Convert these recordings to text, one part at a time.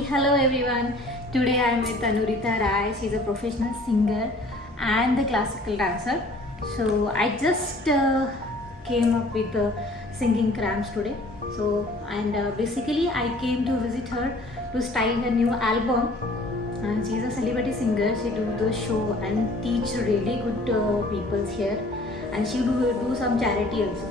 hello everyone. Today I am with Anurita Rai. She is a professional singer and a classical dancer. So I just came up with singing cramps today. So basically I came to visit her to style her new album. And she is a celebrity singer. She do the show and teach really good people here. And she do some charity also.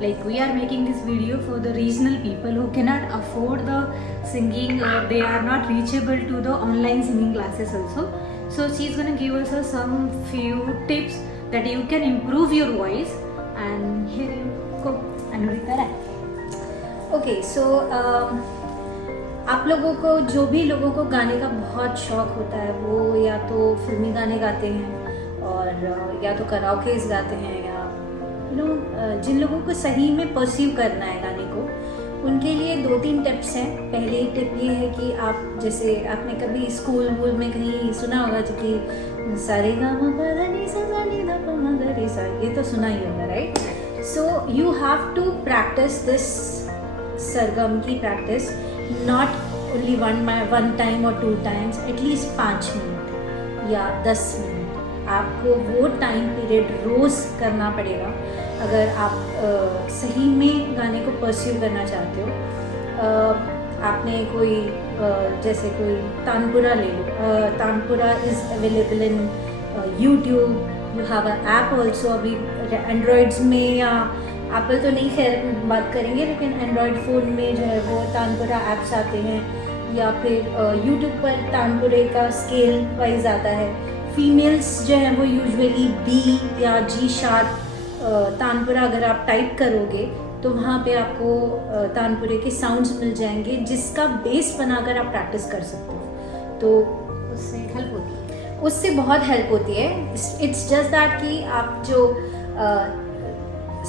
Like we are making this video for the regional people who cannot afford the singing or they are not reachable to the online singing classes also. So she's gonna give us some few tips that you can improve your voice. And here you go, Anurita Rai. Okay so आप लोगों को जो भी लोगों को गाने का बहुत शौक होता है वो या तो फिल्मी गाने गाते हैं और या तो कराओकेस गाते हैं या जिन लोगों को सही में परसीव करना है गाने को उनके लिए 2-3 टिप्स हैं। पहली टिप ये है कि आप जैसे आपने कभी स्कूल वूल में कहीं सुना होगा जो कि सारे गा मा पा धा नी सा सा नी धा पा मा गा रे सा, ये तो सुना ही होगा, right? So you have to practise this sargam की practice not only one time और 2 टाइम्स, एटलीस्ट 5 मिनट या 10 मिनट। आपको वो टाइम पीरियड रोज़ करना पड़ेगा अगर आप सही में गाने को परस्यू करना चाहते हो। आपने कोई जैसे कोई तानपुरा ले लो, tanpura is available in YouTube, you have a app also. अभी एंड्रॉयड्स में या एप्पल तो नहीं खैर बात करेंगे, लेकिन एंड्रॉयड फ़ोन में जो है वो तानपुरा ऐप्स आते हैं या फिर यूट्यूब पर तानपुरे का स्केल वाइज आता है। फीमेल्स जो है वो यूजुअली बी या जी शार्प तानपुरा अगर आप टाइप करोगे तो वहाँ पे आपको तानपुरे के साउंड्स मिल जाएंगे जिसका बेस बनाकर आप प्रैक्टिस कर सकते हो, तो उससे हेल्प होती है, उससे बहुत हेल्प होती है। इट्स जस्ट दैट कि आप जो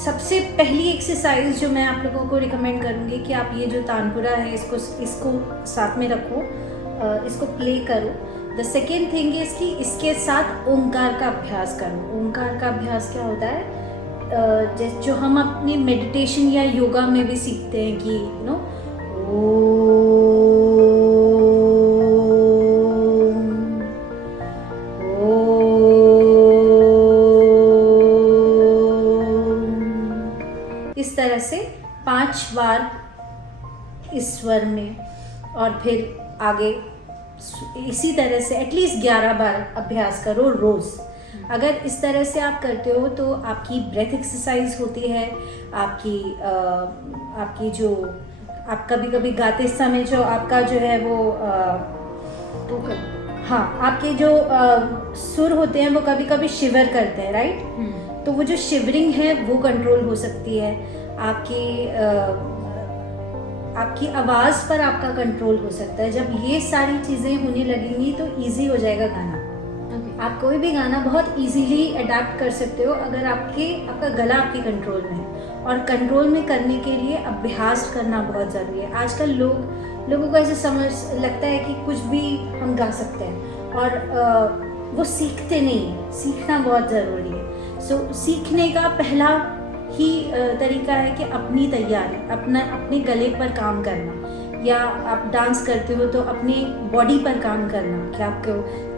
सबसे पहली एक्सरसाइज जो मैं आप लोगों को रिकमेंड करूँगी कि आप ये जो तानपुरा है इसको साथ में रखो, इसको प्ले करो। द सेकेंड थिंग इज़ कि इसके साथ ओंकार का अभ्यास करो। ओंकार का अभ्यास क्या होता है, जो हम अपने मेडिटेशन या योगा में भी सीखते हैं कि इस तरह से 5 बार इस स्वर में और फिर आगे इसी तरह से एटलीस्ट 11 बार अभ्यास करो रोज़। अगर इस तरह से आप करते हो तो आपकी ब्रेथ एक्सरसाइज होती है, आपकी जो आप कभी कभी गाते समय जो आपका जो है वो हाँ आपके जो सुर होते हैं वो कभी कभी शिवर करते हैं, राइट? तो वो जो शिवरिंग है वो कंट्रोल हो सकती है। आपकी आवाज़ पर आपका कंट्रोल हो सकता है। जब ये सारी चीज़ें होने लगेंगी तो इजी हो जाएगा गाना। आप कोई भी गाना बहुत इजीली अडेप्ट कर सकते हो अगर आपका गला आपके कंट्रोल में है। और कंट्रोल में करने के लिए अभ्यास करना बहुत ज़रूरी है। आजकल लोगों को ऐसे समझ लगता है कि कुछ भी हम गा सकते हैं और वो सीखते नहीं हैं। सीखना बहुत ज़रूरी है। सो सीखने का पहला ही तरीका है कि अपनी तैयारी, अपने गले पर काम करना, या आप डांस करते हो तो अपने बॉडी पर काम करना कि आपको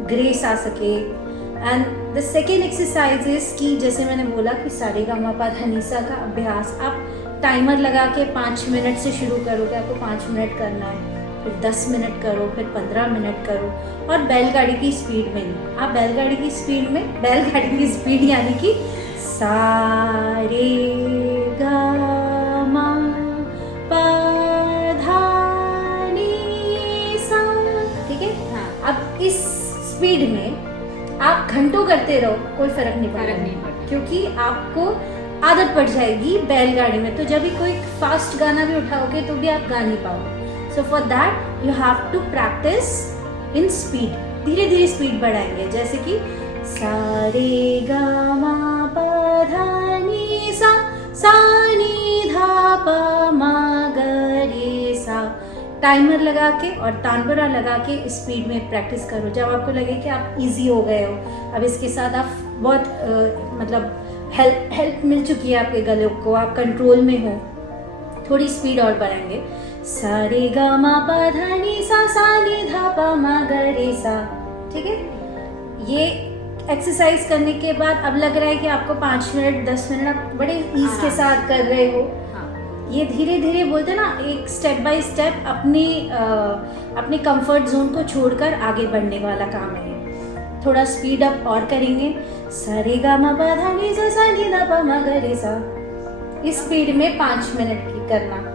ग्रेस आ सके। And the second exercise is कि जैसे मैंने बोला कि सारे गा मा पा धा नी सा का अभ्यास आप टाइमर लगा के 5 मिनट से शुरू करोगे। आपको 5 मिनट करना है, फिर 10 मिनट करो, फिर 15 मिनट करो, और बैलगाड़ी की स्पीड में नहीं। आप बैलगाड़ी की स्पीड यानी कि सारे गा मा पा धा नी सा, ठीक है? हाँ। अब इस स्पीड में आप घंटों करते रहो, कोई फर्क नहीं पड़ता, क्योंकि आपको आदत पड़ जाएगी बैलगाड़ी में। तो जब भी कोई फास्ट गाना भी उठाओगे तो भी आप गा नहीं पाओगे। So for that you have to practise in speed. धीरे धीरे स्पीड बढ़ाएंगे, जैसे कि सा रे गा मा पा धा नी सा, सा नी धा पा मा ग रे सा। टाइमर लगा के और तानपुरा लगा के स्पीड में प्रैक्टिस करो। जब आपको लगे कि आप इजी हो गए हो, अब इसके साथ आप बहुत मतलब हेल्प मिल चुकी है आपके गले को, आप कंट्रोल में हो, थोड़ी स्पीड और बढ़ाएंगे सा रे गा मा पा धा नी सा नी धा पा मा गा रे सा। ठीक है, ये एक्सरसाइज करने के बाद अब लग रहा है कि आपको 5 मिनट 10 मिनट आप बड़े ईज के साथ कर रहे हो। ये धीरे धीरे बोलते हैं ना, एक स्टेप बाय स्टेप अपने कंफर्ट जोन को छोड़कर आगे बढ़ने वाला काम है। थोड़ा स्पीड अप और करेंगे, सा रे गा मा पा धा नी सा नी धा पा मा गा रे सा। इस स्पीड में 5 मिनट की करना।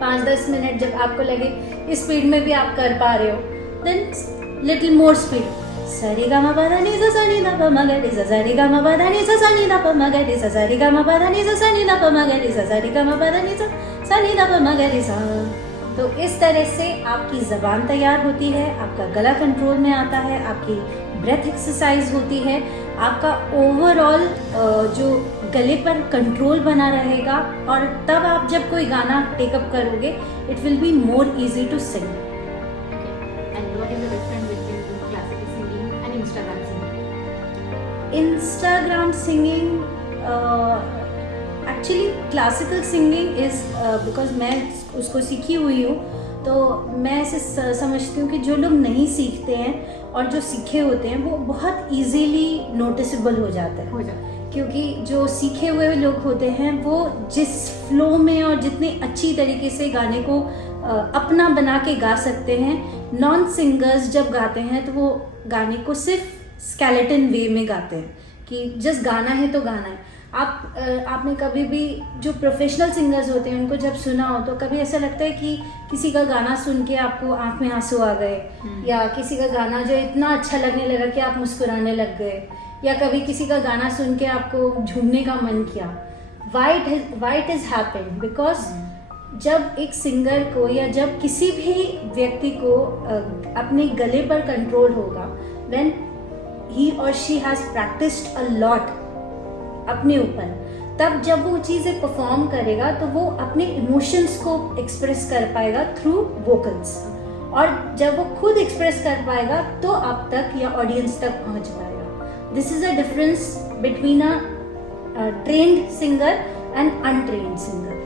5-10 मिनट जब आपको लगे इस स्पीड में भी आप कर पा रहे हो, देन लिटिल मोर स्पीड, सा रे गा मा पा धा नी सा नी धा पा मा गा रे सा रे गा मा पा धा नी सा नी धा पा मा गा रे सा रे गा मा पा धा नी सा नी धा पा मा गा रे सा रे गा मा पा धा नी सा नी धा पा मा गा रे सा। तो इस तरह से आपकी ज़बान तैयार होती है, आपका गला कंट्रोल में आता है, आपकी ब्रेथ एक्सरसाइज होती है, आपका ओवरऑल जो गले पर कंट्रोल बना रहेगा, और तब आप जब कोई गाना टेकअप करोगे it will be more easy to sing. Instagram singing, actually classical singing is because मैं उसको सीखी हुई हूँ, तो मैं ऐसे समझती हूँ कि जो लोग नहीं सीखते हैं और जो सीखे होते हैं वो बहुत इजीली नोटिसेबल हो जाते हैं। क्योंकि जो सीखे हुए लोग होते हैं वो जिस फ्लो में और जितनी अच्छी तरीके से गाने को अपना बना के गा सकते हैं, नॉन सिंगर्स जब गाते हैं तो वो गाने को सिर्फ स्केलेटन वे में गाते हैं कि जस्ट गाना है तो गाना है। आपने कभी भी जो प्रोफेशनल सिंगर्स होते हैं उनको जब सुना हो तो कभी ऐसा लगता है कि किसी का गाना सुन के आपको आंख में आंसू आ गए, या किसी का गाना जो इतना अच्छा लगने लगा कि आप मुस्कुराने लग गए, या कभी किसी का गाना सुन के आपको झूमने का मन किया। Why it is happened because जब एक सिंगर को या जब किसी भी व्यक्ति को अपने गले पर कंट्रोल होगा, व्हेन ही और she has practised a lot अपने ऊपर, तब जब वो चीज़ें परफॉर्म करेगा तो वो अपने इमोशंस को एक्सप्रेस कर पाएगा थ्रू वोकल्स, और जब वो खुद एक्सप्रेस कर पाएगा तो आप तक या ऑडियंस तक पहुंच पाएगा। This is a difference between a trained singer and untrained singer.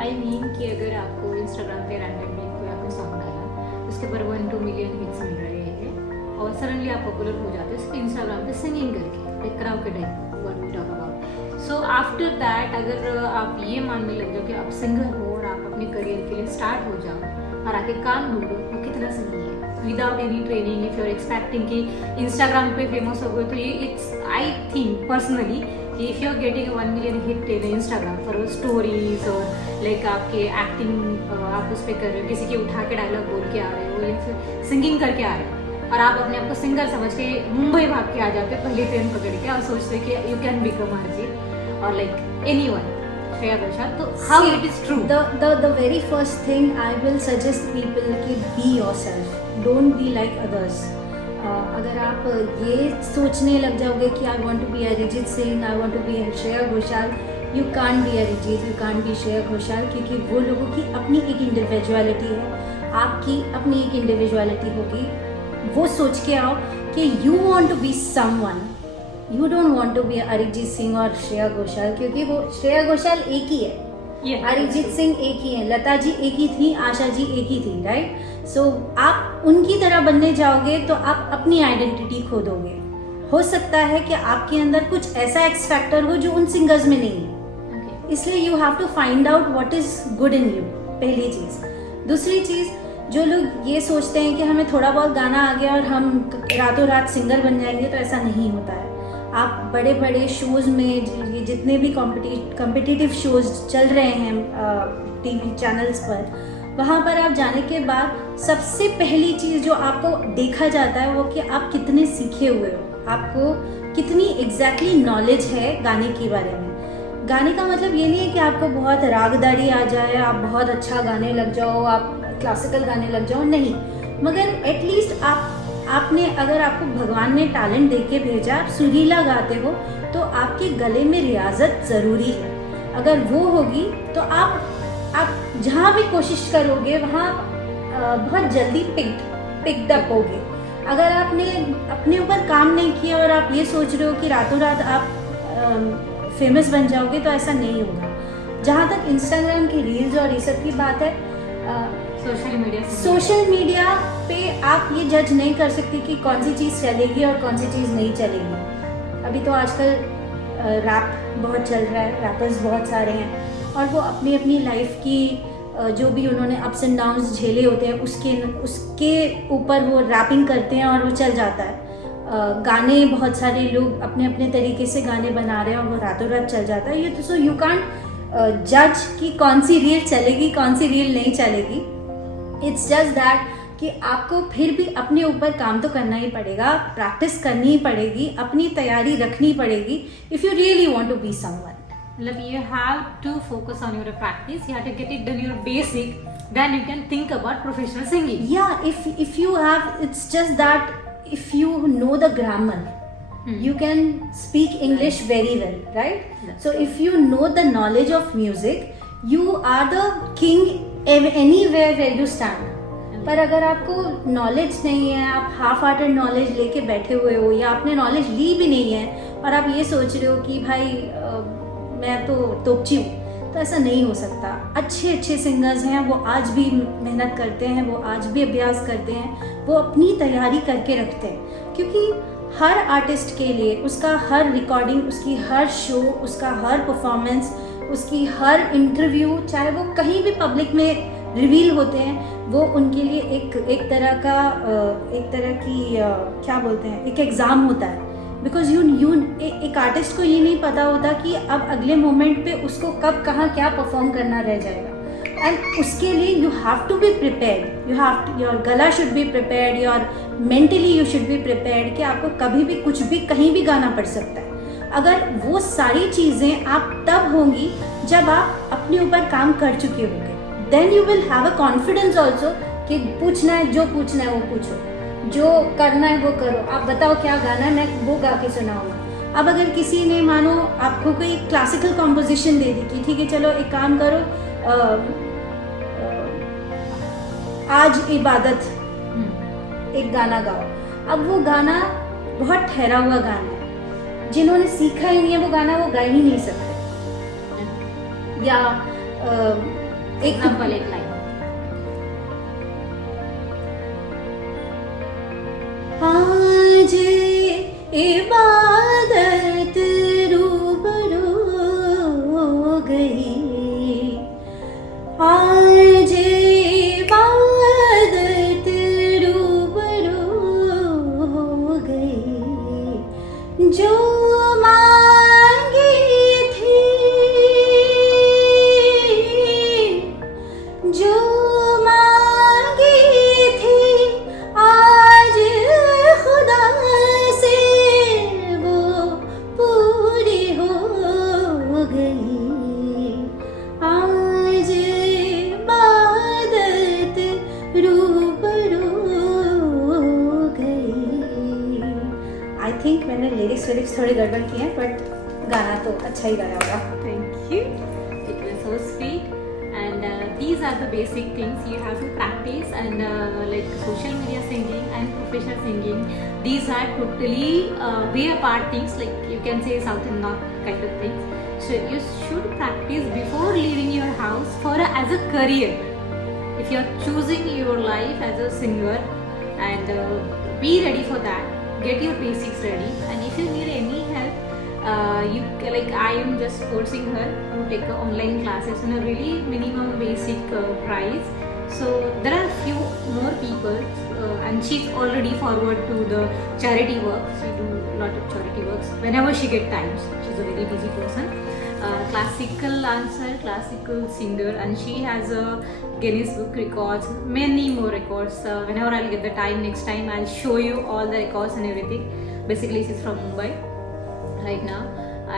I mean कि अगर आपको इंस्टाग्राम पे रैंडमली कोई आपने सॉन्ग डाला, उसके ऊपर 1-2 मिलियन हिट्स मिल रहे हैं और सडनली आप पॉपुलर हो जाते हैं सिर्फ इंस्टाग्राम पे सिंगिंग करके, एक karaoke type what we talk about. So after that अगर आप ये मानने लग जाओ कि आप सिंगर हो और आप अपने करियर के लिए स्टार्ट हो जाओ और आगे काम ढूंढो, तो कितना सही है without any training. If you are expecting कि इंस्टाग्राम पे फेमस हो गए तो ये it's, I think personally, if you're getting a 1 million hit in Instagram for stories और like आपके एक्टिंग आप उस पर कर रहे हो, किसी के उठा के डायलॉग बोल के आ रहे हो या फिर सिंगिंग करके आ रहे हो, और आप अपने आप को सिंगर समझ के मुंबई भाग के आ जाते हो पहली ट्रेन पकड़ के और सोचते कि यू कैन बिकम अरिजीत और लाइक एनीवन, श्रेया घोषाल। तो how it is true? The very first thing I will suggest people कि be yourself, don't be like others. अगर आप ये सोचने लग जाओगे कि I want to be Arijit Singh, I want to be Shreya Ghoshal, you can't be Arijit, you can't be Shreya Ghoshal, क्योंकि वो लोगों की अपनी एक इंडिविजुअलिटी है, आपकी अपनी एक इंडिविजुअलिटी होगी। वो सोच के आओ कि you want to be someone, you don't want to be Arijit Singh और श्रेया घोषाल, क्योंकि वो श्रेया घोषाल एक ही है, अरिजीत सिंह एक ही है, लता जी एक ही थी, आशा जी एक ही थी, राइट? सो आप उनकी तरह बनने जाओगे तो आप अपनी आइडेंटिटी खो दोगे। हो सकता है कि आपके अंदर कुछ ऐसा एक्स फैक्टर हो जो उन सिंगर्स में नहीं है, इसलिए you have to find out what is good in you, पहली चीज़। दूसरी चीज़, जो लोग ये सोचते हैं कि हमें थोड़ा बहुत गाना आ गया और हम रातों रात सिंगर बन जाएंगे, तो ऐसा नहीं होता है। आप बड़े बड़े शोज़ में, जितने भी कॉम्पिटिटिव शोज़ चल रहे हैं टीवी चैनल्स पर, वहाँ पर आप जाने के बाद सबसे पहली चीज़ जो आपको देखा जाता है वो कि आप कितने सीखे हुए हो, आपको कितनी एग्जैक्टली नॉलेज है गाने के बारे में। गाने का मतलब ये नहीं है कि आपको बहुत रागदारी आ जाए, आप बहुत अच्छा गाने लग जाओ, आप क्लासिकल गाने लग जाओ, नहीं, मगर एटलीस्ट आपने, अगर आपको भगवान ने टैलेंट दे के भेजा, आप सुरीला गाते हो, तो आपके गले में रियाजत ज़रूरी है। अगर वो होगी तो आप जहाँ भी कोशिश करोगे वहाँ बहुत जल्दी पिक्ड अप होगे। अगर आपने अपने ऊपर काम नहीं किया और आप ये सोच रहे हो कि रातों रात आप फेमस बन जाओगे, तो ऐसा नहीं होगा। जहाँ तक इंस्टाग्राम की रील्स और ये सब की बात है, सोशल मीडिया पे आप ये जज नहीं कर सकते कि कौन सी चीज़ चलेगी और कौन सी चीज़ नहीं चलेगी। अभी तो आजकल रैप बहुत चल रहा है, रैपर्स बहुत सारे हैं और वो अपनी अपनी लाइफ की जो भी उन्होंने अप्स एंड डाउन्स झेले होते हैं उसके ऊपर वो रैपिंग करते हैं और वो चल जाता है। गाने बहुत सारे लोग अपने अपने तरीके से गाने बना रहे हैं और वो रातों रात चल जाता है। ये तो सो यू कांट जज कि कौन सी रील चलेगी कौन सी रील नहीं चलेगी। इट्स जस्ट दैट कि आपको फिर भी अपने ऊपर काम तो करना ही पड़ेगा, प्रैक्टिस करनी ही पड़ेगी, अपनी तैयारी रखनी पड़ेगी if you really want to be someone. मतलब you have to focus on your practice, you have to get it done your basic, then you can think about professional singing. Yeah, if you have, it's just that if you know the grammar, you can speak English very well, right? So if you know the knowledge of music, you are the king anywhere where you stand. पर अगर आपको knowledge नहीं है, आप half hearted knowledge लेके बैठे हुए हो या आपने नॉलेज ली भी नहीं है और आप ये सोच रहे हो कि भाई मैं तो तोपची हूँ, तो ऐसा नहीं हो सकता। अच्छे अच्छे सिंगर्स हैं, वो आज भी मेहनत करते हैं, वो आज भी अभ्यास करते हैं, वो अपनी तैयारी करके रखते हैं, क्योंकि हर आर्टिस्ट के लिए उसका हर रिकॉर्डिंग, उसकी हर शो, उसका हर परफॉर्मेंस, उसकी हर इंटरव्यू, चाहे वो कहीं भी पब्लिक में रिवील होते हैं, वो उनके लिए एक तरह की क्या बोलते हैं, एक एग्ज़ाम होता है। बिकॉज एक आर्टिस्ट को ये नहीं पता होता कि अब अगले मोमेंट पे उसको कब कहाँ क्या परफॉर्म करना रह जाएगा। एंड उसके लिए you have to be prepared, your gala should be prepared, your mentally you should be prepared कि आपको कभी भी कुछ भी कहीं भी गाना पड़ सकता है। अगर वो सारी चीज़ें आप तब होंगी जब आप अपने ऊपर काम कर चुके होंगे, then you will have a confidence also कि पूछना है जो पूछना है वो पूछो, जो करना है वो करो, आप बताओ क्या गाना है, मैं वो गा के सुनाऊंगा। अब अगर किसी ने मानो आपको कोई क्लासिकल कॉम्पोजिशन दे दी कि ठीक है चलो एक काम करो, आज इबादत एक गाना गाओ। अब वो गाना बहुत ठहरा हुआ गाना है, जिन्होंने सीखा ही नहीं है वो गाना वो गा ही नहीं सकते। या एक लाइन, आज इबादत रूबरू हो गई, आज इबादत रूबरू हो गई, जो मांगी थी, जो लिरिक्स थोड़े गड़बड़ किए हैं, बट गाना तो अच्छा ही गाया होगा। Thank you. It was so sweet. And these are the basic things you have to practice. And like social media singing and professional singing, these are totally way apart things. Like you can say south and north kind of things. So you should practice before leaving your house as a career. If you are choosing your life as a singer, and be ready for that. Get your basics ready, and if you need any help, I am just forcing her to take online classes in a really minimum basic price. So there are few more people, and she's already forward to the charity work. She do a lot of charity works whenever she get time. She's a very busy person. Classical dancer, classical singer, and she has a Guinness Book records, many more records. Whenever I'll get the time, next time I'll show you all the records and everything. Basically she's from Mumbai right now,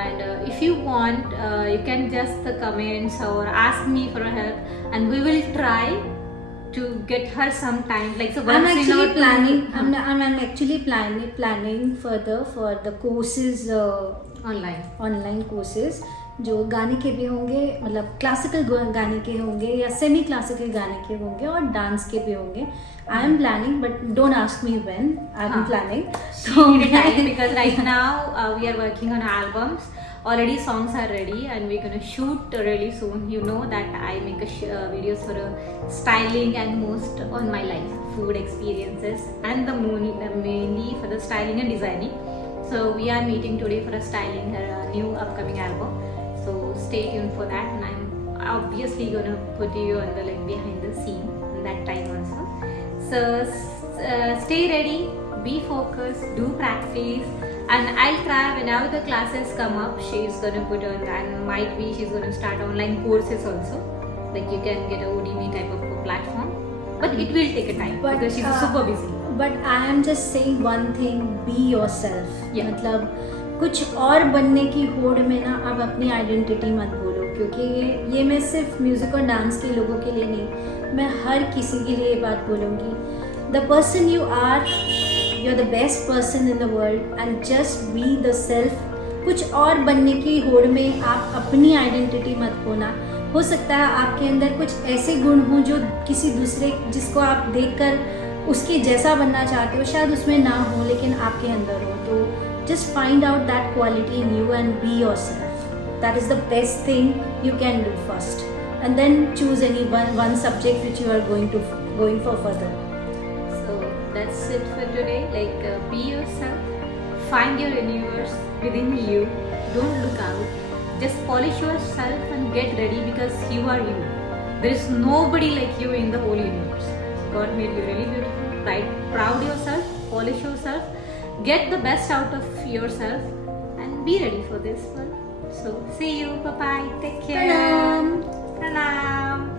and if you want, you can just comments or ask me for help, and we will try to get her some time. Like so I'm actually planning. I'm actually planning further for the courses, online courses जो गाने के भी होंगे, मतलब classical गाने के होंगे या सेमी क्लासिकल गाने के होंगे और डांस के भी होंगे। I am planning, but don't ask me when I am planning. Because right now we are working on albums. already songs are ready and we're gonna shoot really soon. You know that I make videos for styling and most on my life, food experiences, and the mainly for the styling and designing. So we are meeting today for a styling her new upcoming album. So stay tuned for that, and I'm obviously gonna put you on the like behind the scene that time also. So stay ready, be focused, do practice, and I'll try whenever the classes come up, she's gonna put on, and might be she's gonna start online courses also, like you can get a Udemy type of a platform, but it will take a time because she's super busy. But I am just saying one thing, be yourself. Yeah. मतलब कुछ और बनने की होड़ में ना अब अपनी आइडेंटिटी मत बोलो, क्योंकि ये मैं सिर्फ म्यूज़िक और डांस के लोगों के लिए नहीं, मैं हर किसी के लिए ये बात बोलूँगी. The person you are, you are the best person in the world, and just be the self. कुछ और बनने की होड़ में आप अपनी आइडेंटिटी मत खोना. हो सकता है आपके अंदर कुछ ऐसे गुण हों जो किसी दूसरे जिसको आप देखकर उसके जैसा बनना चाहते हो शायद उसमें ना हो, लेकिन आपके अंदर हो. तो just find out that quality in you and be yourself. That is the best thing you can do first, and then choose any one subject which you are going for further. So that's it for today. Like be yourself, find your universe within you. Don't look out. Just polish yourself and get ready because you are you. There is nobody like you in the whole universe. God made you really beautiful. Right? Proud yourself, polish yourself, get the best out of yourself, and be ready for this one. So see you. Bye bye. Take care. Pranam. Pranam.